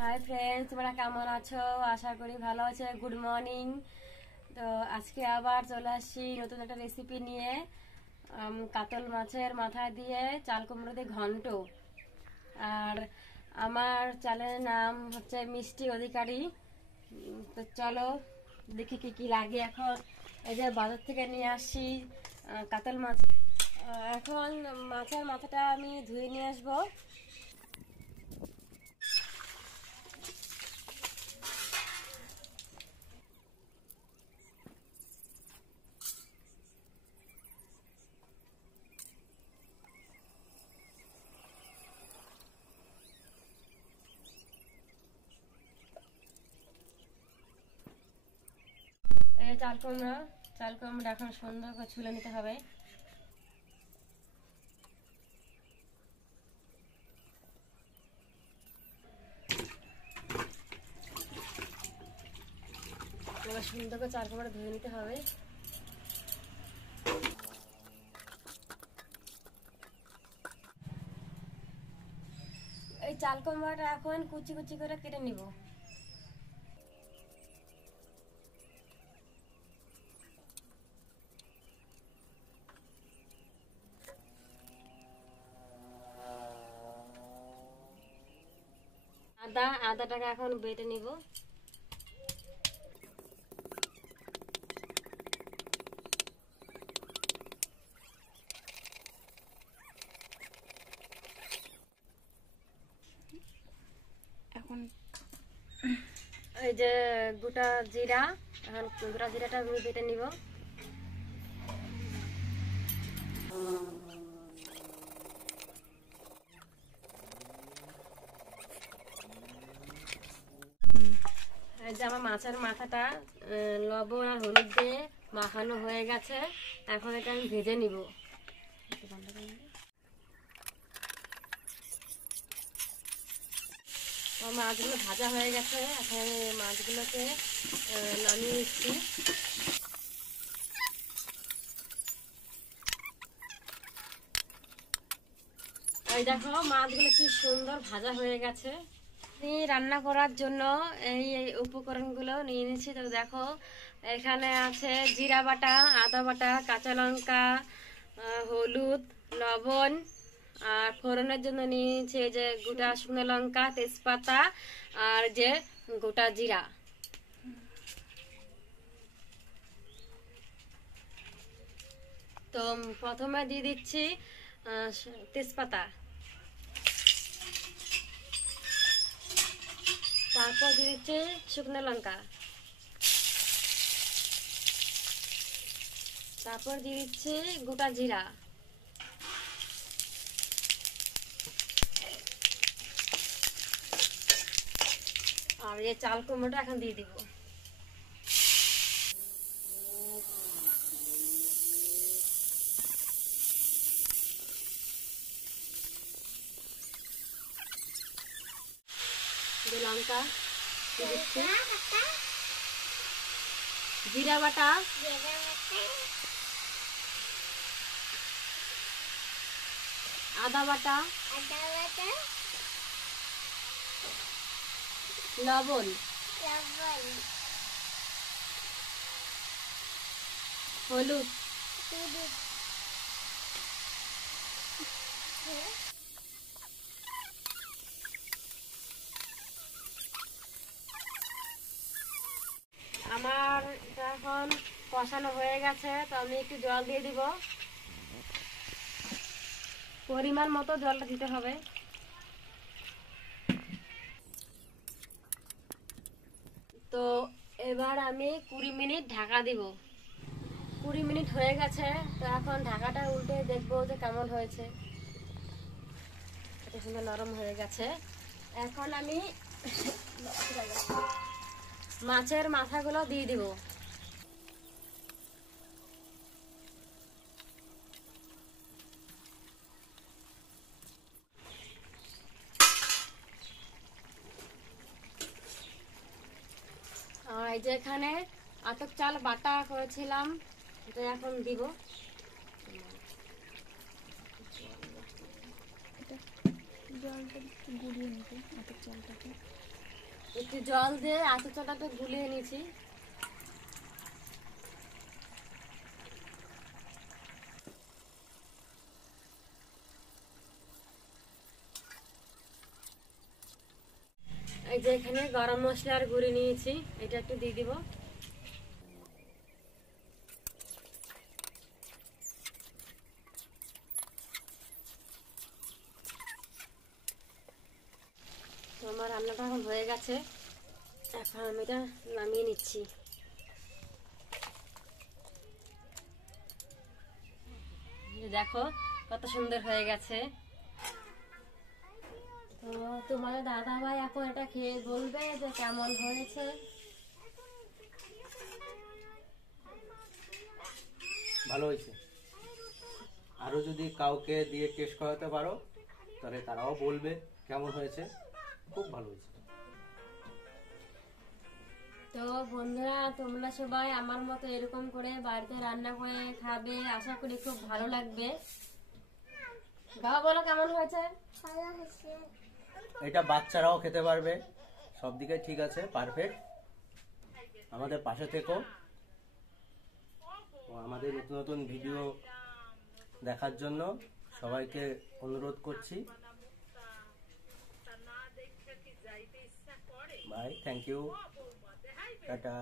Hi friends, তোমরা কেমন আছো? আশা করি ভালো আছে। Good morning. তো আজকে আবার চলে আসছি নতুন একটা রেসিপি নিয়ে। কাতল মাছের মাথা দিয়ে চাল কুমড়ো দিয়ে ঘন্ট। আর আমার চ্যানেলের নাম হচ্ছে মিষ্টি অধিকারী। তো চলো দেখি কি কি লাগে। এখন এই যে বাজার থেকে নিয়ে আসছি কাতল মাছ। এখন মাছের মাথাটা আমি ধুয়ে নিয়ে আসবো। এই চাল কুমড়া এখন সুন্দর করে ছুলে নিতে হবে। এবার সুন্দর করে চাল কুমড়া ধুয়ে নিতে হবে। এই চাল কুমড়াটা এখন কুচি কুচি করে কেটে নিব। আদাটাকে এখন বেটে নিব। এখন এই যে গোটা জিরা, এখন গোটা জিরাটা আমি বেটে নিব। এই যে আমার মাছের মাথাটা লবণ আর হলুদ দিয়ে মাখানো হয়ে গেছে। এখন এটা আমি ভেজে নিব। মাছগুলো ভাজা হয়ে গেছে। এখন মাছগুলোকে নামিয়ে নিচ্ছি। এই দেখো মাছগুলো কি সুন্দর ভাজা হয়ে গেছে। রান্না করার জন্য এই উপকরণগুলো নিয়ে নিচ্ছি। তো দেখো এখানে আছে জিরা বাটা, আদা বাটা, কাঁচা লঙ্কা, হলুদ, লবণ। আর ফোড়নের জন্য নিয়ে নিচ্ছি যে গোটা শুকনো লঙ্কা, তেজপাতা আর যে গোটা জিরা। তো প্রথমে দিয়ে দিচ্ছি তেজপাতা, তারপর দিয়ে দিচ্ছি শুকনো লঙ্কা, তারপর দিয়ে দিচ্ছি গোটা জিরা, আর এই চাল কুমড়োটা এখন দিয়ে দিব। লঙ্কা দিচ্ছি, জিরা বাটা, আদা বাটা, লবণ, হলুদ, আমার এটা এখন কষানো হয়ে গেছে। তো আমি একটু জল দিয়ে দিব। পরিমাণ মতো জলটা দিতে হবে। তো এবার আমি 20 মিনিট ঢাকা দিব। 20 মিনিট হয়ে গেছে। তো এখন ঢাকাটা উল্টে দেখবো যে কেমন হয়েছে। এটা সুন্দর নরম হয়ে গেছে। এখন আমি মাছের মাথাগুলো দিয়ে দিব। আর এই যে এখানে আতপ চাল বাটা করেছিলাম, এটা এখন দিব। জলটা গুঁড়িয়ে নেবে আতপ চালটাকে। একটু জল দিয়ে আচার চাটাটা গুলিয়ে নিয়েছি। এই যে এখানে গরম মশলার গুঁড়ি নিয়েছি, এটা একটু দিয়ে দিব। তো আমার রান্নাটা এখন হয়ে গেছে, এখন আমি এটা নামিয়ে নিচ্ছি। দেখো কত সুন্দর হয়ে গেছে। তো তোমাদের দাদা ভাই এখন এটা খেয়ে বলবে যে কেমন হয়েছে। ভালো হয়েছে। আরো যদি কাউকে দিয়ে টেস্ট করাতে পারো তাহলে তারাও বলবে কেমন হয়েছে। খুব ভালো হয়েছে। তো বন্ধুরা, তোমরা সবাই আমার মতো এরকম করে বাড়িতে রান্না করে খাবে, আশা করি খুব ভালো লাগবে। বাবা বলো কেমন হয়েছে? এটা বাচ্চারাও খেতে পারবে, সব দিকে ঠিক আছে, পারফেক্ট। আমাদের পাশে থেকো, আমাদের নতুন নতুন ভিডিও দেখার জন্য সবাইকে অনুরোধ করছি। Bye, thank you, tata.